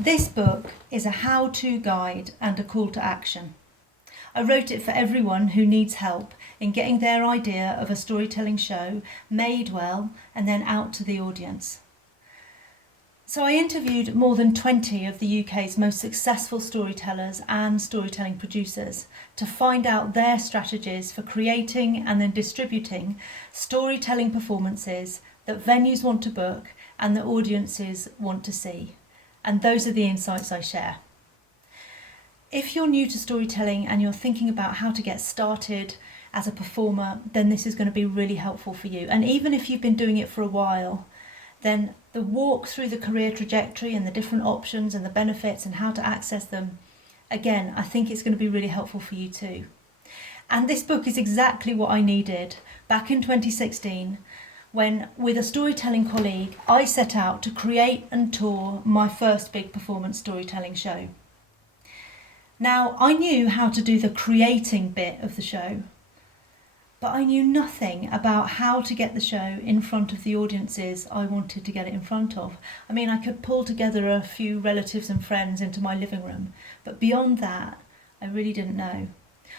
This book is a how-to guide and a call to action. I wrote it for everyone who needs help in getting their idea of a storytelling show made well and then out to the audience. So I interviewed more than 20 of the UK's most successful storytellers and storytelling producers to find out their strategies for creating and then distributing storytelling performances that venues want to book and that audiences want to see. And those are the insights I share. If you're new to storytelling and you're thinking about how to get started as a performer, then this is going to be really helpful for you. And even if you've been doing it for a while, then the walk through the career trajectory and the different options and the benefits and how to access them, again, I think it's going to be really helpful for you too. And this book is exactly what I needed back in 2016 when, with a storytelling colleague, I set out to create and tour my first big performance storytelling show. Now, I knew how to do the creating bit of the show, but I knew nothing about how to get the show in front of the audiences I wanted to get it in front of. I mean, I could pull together a few relatives and friends into my living room, but beyond that, I really didn't know.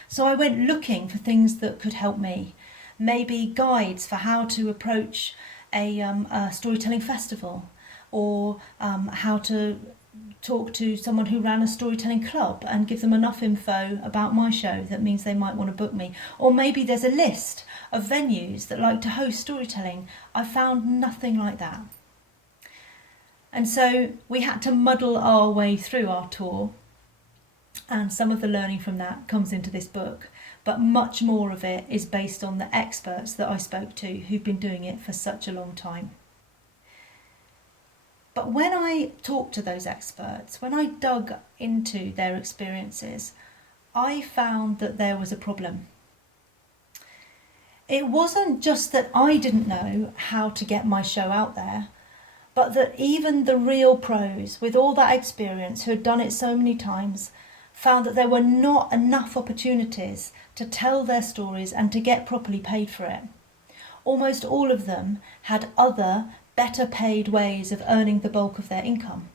So I went looking for things that could help me. Maybe guides for how to approach a storytelling festival, or how to talk to someone who ran a storytelling club and give them enough info about my show that means they might want to book me. Or maybe there's a list of venues that like to host storytelling. I found nothing like that. And so we had to muddle our way through our tour, and some of the learning from that comes into this book, but much more of it is based on the experts that I spoke to who've been doing it for such a long time. But when I talked to those experts, when I dug into their experiences, I found that there was a problem. It wasn't just that I didn't know how to get my show out there, but that even the real pros with all that experience who had done it so many times found that there were not enough opportunities to tell their stories and to get properly paid for it. Almost all of them had other, better paid ways of earning the bulk of their income.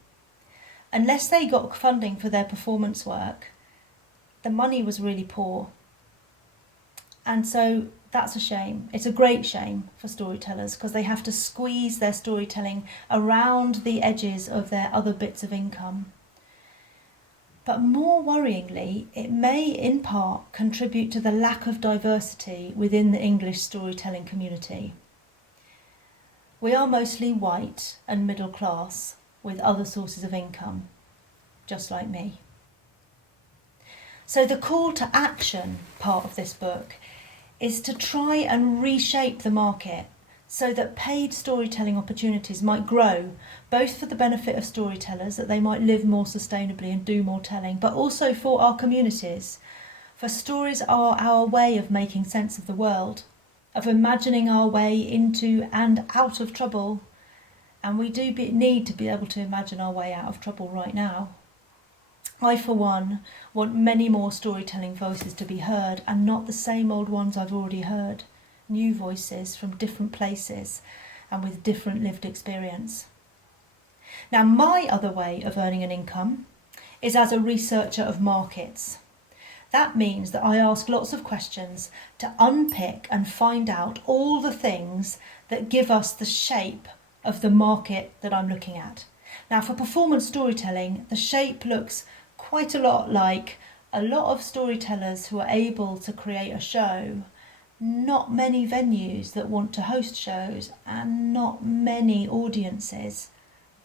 Unless they got funding for their performance work, the money was really poor. And so that's a shame. It's a great shame for storytellers because they have to squeeze their storytelling around the edges of their other bits of income. But more worryingly, it may in part contribute to the lack of diversity within the English storytelling community. We are mostly white and middle class with other sources of income, just like me. So the call to action part of this book is to try and reshape the market so that paid storytelling opportunities might grow, both for the benefit of storytellers, that they might live more sustainably and do more telling, but also for our communities. For stories are our way of making sense of the world, of imagining our way into and out of trouble. And we do need to be able to imagine our way out of trouble right now. I, for one, want many more storytelling voices to be heard, and not the same old ones I've already heard. New voices from different places and with different lived experience. Now, my other way of earning an income is as a researcher of markets. That means that I ask lots of questions to unpick and find out all the things that give us the shape of the market that I'm looking at. Now, for performance storytelling, the shape looks quite a lot like a lot of storytellers who are able to create a show, not many venues that want to host shows, and not many audiences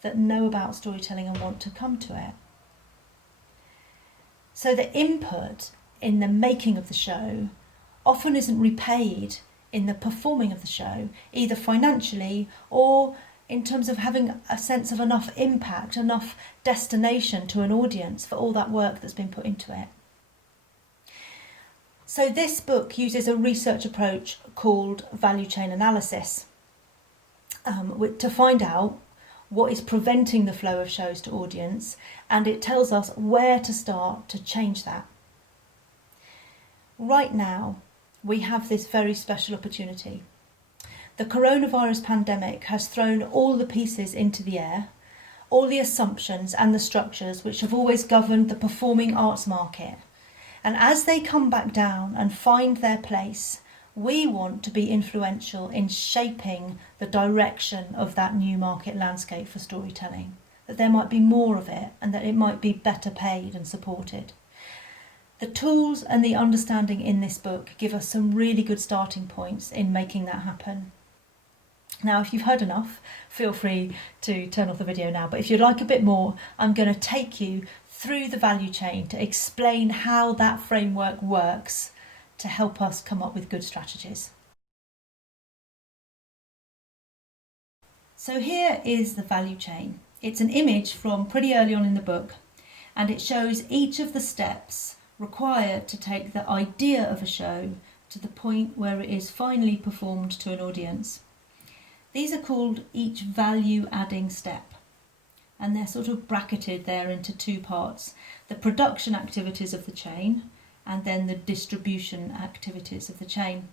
that know about storytelling and want to come to it. So the input in the making of the show often isn't repaid in the performing of the show, either financially or in terms of having a sense of enough impact, enough destination to an audience for all that work that's been put into it. So this book uses a research approach called value chain analysis to find out what is preventing the flow of shows to audience, and it tells us where to start to change that. Right now, we have this very special opportunity. The coronavirus pandemic has thrown all the pieces into the air. all the assumptions and the structures which have always governed the performing arts market. And as they come back down and find their place, we want to be influential in shaping the direction of that new market landscape for storytelling, that there might be more of it and that it might be better paid and supported. The tools and the understanding in this book give us some really good starting points in making that happen. Now, if you've heard enough, feel free to turn off the video now, but if you'd like a bit more, I'm going to take you through the value chain to explain how that framework works to help us come up with good strategies. So here is the value chain. It's an image from pretty early on in the book, and it shows each of the steps required to take the idea of a show to the point where it is finally performed to an audience. These are called each value adding step, and they're sort of bracketed there into two parts: the production activities of the chain and then the distribution activities of the chain.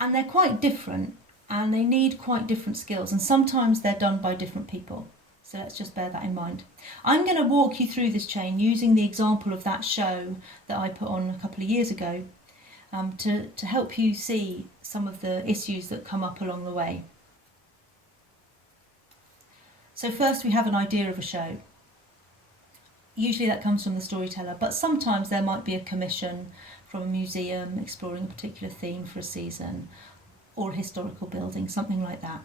And they're quite different, and they need quite different skills, and sometimes they're done by different people. So let's just bear that in mind. I'm going to walk you through this chain using the example of that show that I put on a couple of years ago to help you see some of the issues that come up along the way. So first we have an idea of a show. Usually that comes from the storyteller, but sometimes there might be a commission from a museum exploring a particular theme for a season, or a historical building, something like that.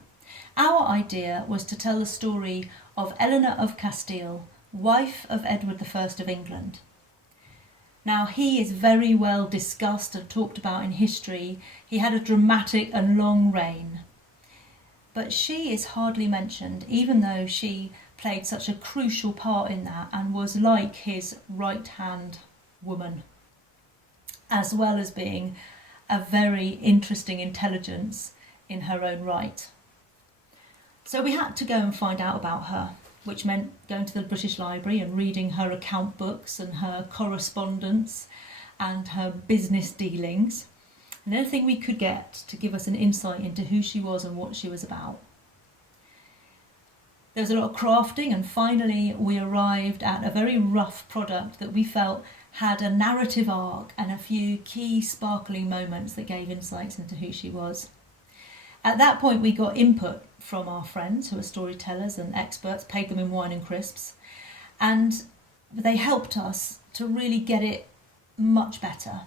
Our idea was to tell the story of Eleanor of Castile, wife of Edward I of England. Now, he is very well discussed and talked about in history. He had a dramatic and long reign. But she is hardly mentioned, even though she played such a crucial part in that and was like his right-hand woman, as well as being a very interesting intelligence in her own right. So we had to go and find out about her, which meant going to the British Library and reading her account books and her correspondence and her business dealings, and anything we could get to give us an insight into who she was and what she was about. There was a lot of crafting, and finally we arrived at a very rough product that we felt had a narrative arc and a few key sparkling moments that gave insights into who she was. At that point we got input from our friends who are storytellers and experts, paid them in wine and crisps, and they helped us to really get it much better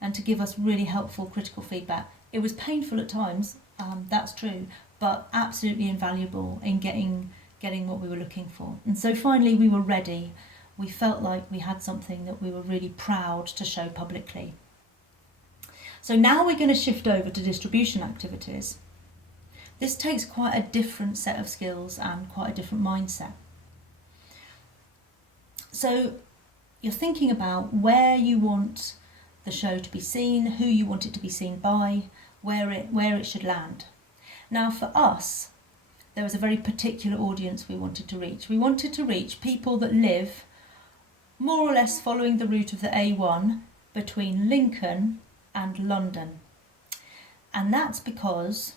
and to give us really helpful critical feedback. It was painful at times, that's true, but absolutely invaluable in getting what we were looking for. And so finally we were ready. We felt like we had something that we were really proud to show publicly. So now we're going to shift over to distribution activities. This takes quite a different set of skills and quite a different mindset. So you're thinking about where you want the show to be seen, who you want it to be seen by, where it should land. Now for us, there was a very particular audience we wanted to reach. We wanted to reach people that live more or less following the route of the A1 between Lincoln and London. And that's because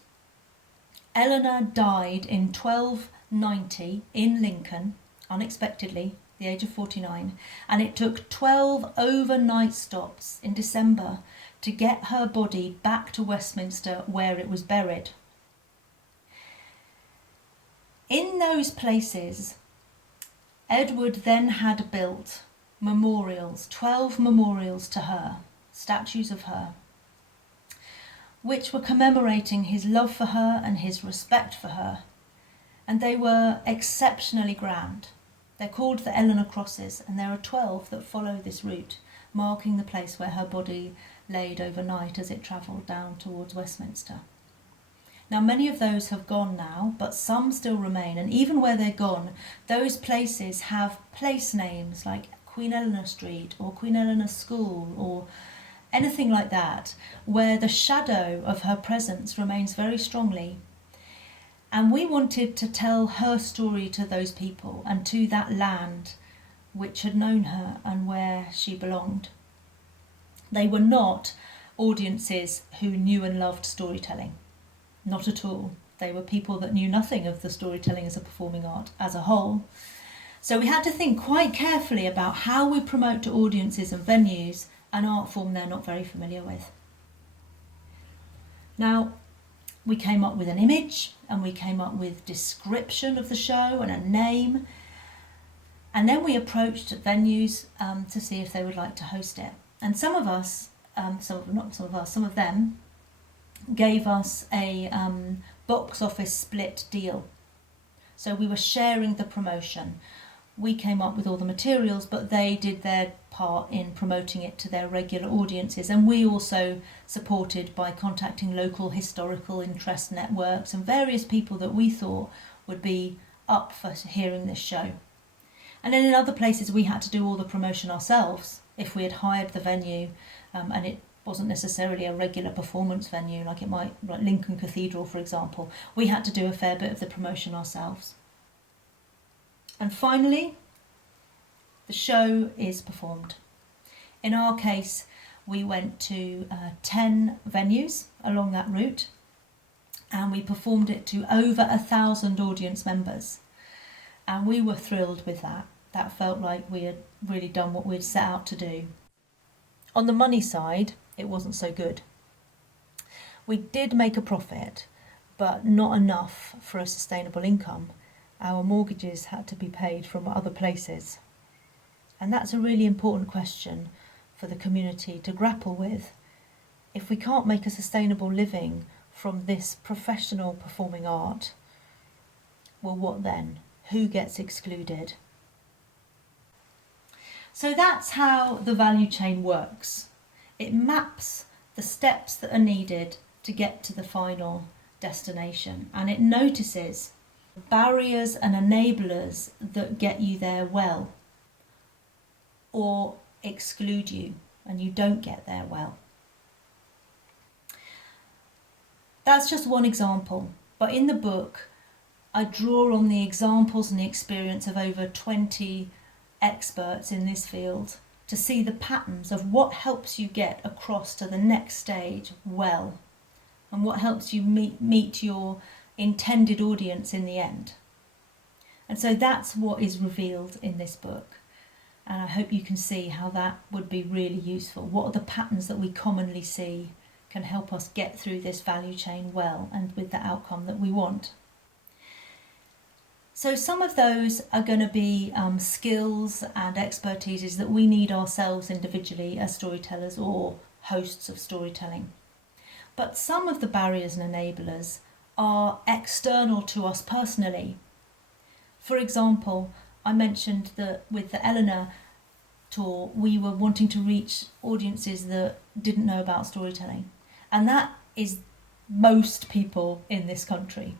Eleanor died in 1290 in Lincoln, unexpectedly, the age of 49, and it took 12 overnight stops in December to get her body back to Westminster where it was buried. In those places, Edward then had built memorials, 12 memorials to her, statues of her, which were commemorating his love for her and his respect for her. And they were exceptionally grand. They're called the Eleanor Crosses, and there are 12 that follow this route, marking the place where her body laid overnight as it travelled down towards Westminster. Now many of those have gone now, but some still remain, and even where they're gone, those places have place names like Queen Eleanor Street or Queen Eleanor School or anything like that, where the shadow of her presence remains very strongly. And we wanted to tell her story to those people and to that land which had known her and where she belonged. They were not audiences who knew and loved storytelling, not at all. They were people that knew nothing of the storytelling as a performing art as a whole. So we had to think quite carefully about how we promote to audiences and venues an art form they're not very familiar with. Now, we came up with an image and we came up with description of the show and a name. And then we approached venues to see if they would like to host it. And some of them gave us a box office split deal. So we were sharing the promotion. We came up with all the materials, but they did their part in promoting it to their regular audiences. And we also supported by contacting local historical interest networks and various people that we thought would be up for hearing this show. And then in other places we had to do all the promotion ourselves if we had hired the venue, and it wasn't necessarily a regular performance venue like Lincoln Cathedral, for example. We had to do a fair bit of the promotion ourselves. And finally, the show is performed. In our case, we went to 10 venues along that route, and we performed it to over 1,000 audience members. And we were thrilled with that. That felt like we had really done what we'd set out to do. On the money side, it wasn't so good. We did make a profit, but not enough for a sustainable income. Our mortgages had to be paid from other places. And that's a really important question for the community to grapple with. If we can't make a sustainable living from this professional performing art, well, what then? Who gets excluded? So that's how the value chain works. It maps the steps that are needed to get to the final destination, and it notices barriers and enablers that get you there well or exclude you and you don't get there well. That's just one example, but in the book I draw on the examples and the experience of over 20 experts in this field to see the patterns of what helps you get across to the next stage well, and what helps you meet your intended audience in the end. And so that's what is revealed in this book, and I hope you can see how that would be really useful. What are the patterns that we commonly see can help us get through this value chain well and with the outcome that we want. So some of those are going to be skills and expertises that we need ourselves individually as storytellers or hosts of storytelling. But some of the barriers and enablers are external to us personally. For example, I mentioned that with the Eleanor tour, we were wanting to reach audiences that didn't know about storytelling. And that is most people in this country.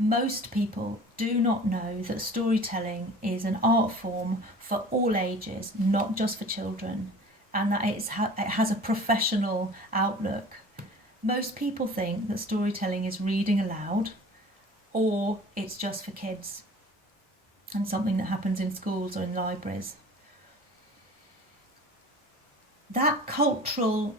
Most people do not know that storytelling is an art form for all ages, not just for children, and that it has a professional outlook. Most people think that storytelling is reading aloud, or it's just for kids and something that happens in schools or in libraries. That cultural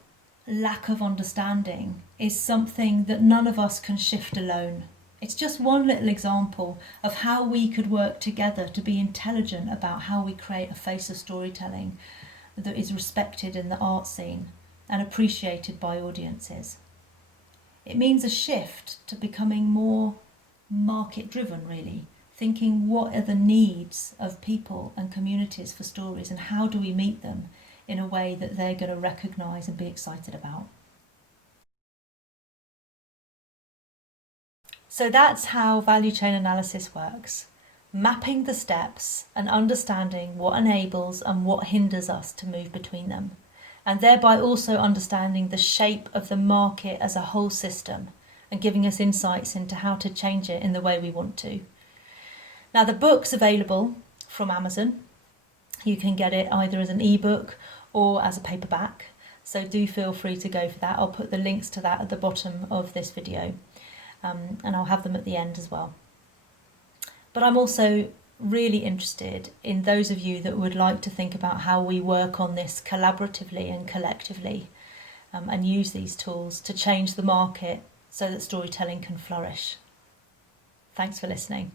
lack of understanding is something that none of us can shift alone. It's just one little example of how we could work together to be intelligent about how we create a face of storytelling that is respected in the art scene and appreciated by audiences. It means a shift to becoming more market-driven, really, thinking what are the needs of people and communities for stories and how do we meet them in a way that they're going to recognise and be excited about. So that's how value chain analysis works, mapping the steps and understanding what enables and what hinders us to move between them, and thereby also understanding the shape of the market as a whole system and giving us insights into how to change it in the way we want to. Now, the book's available from Amazon. You can get it either as an ebook or as a paperback, so do feel free to go for that. I'll put the links to that at the bottom of this video. And I'll have them at the end as well. But I'm also really interested in those of you that would like to think about how we work on this collaboratively and collectively, and use these tools to change the market so that storytelling can flourish. Thanks for listening.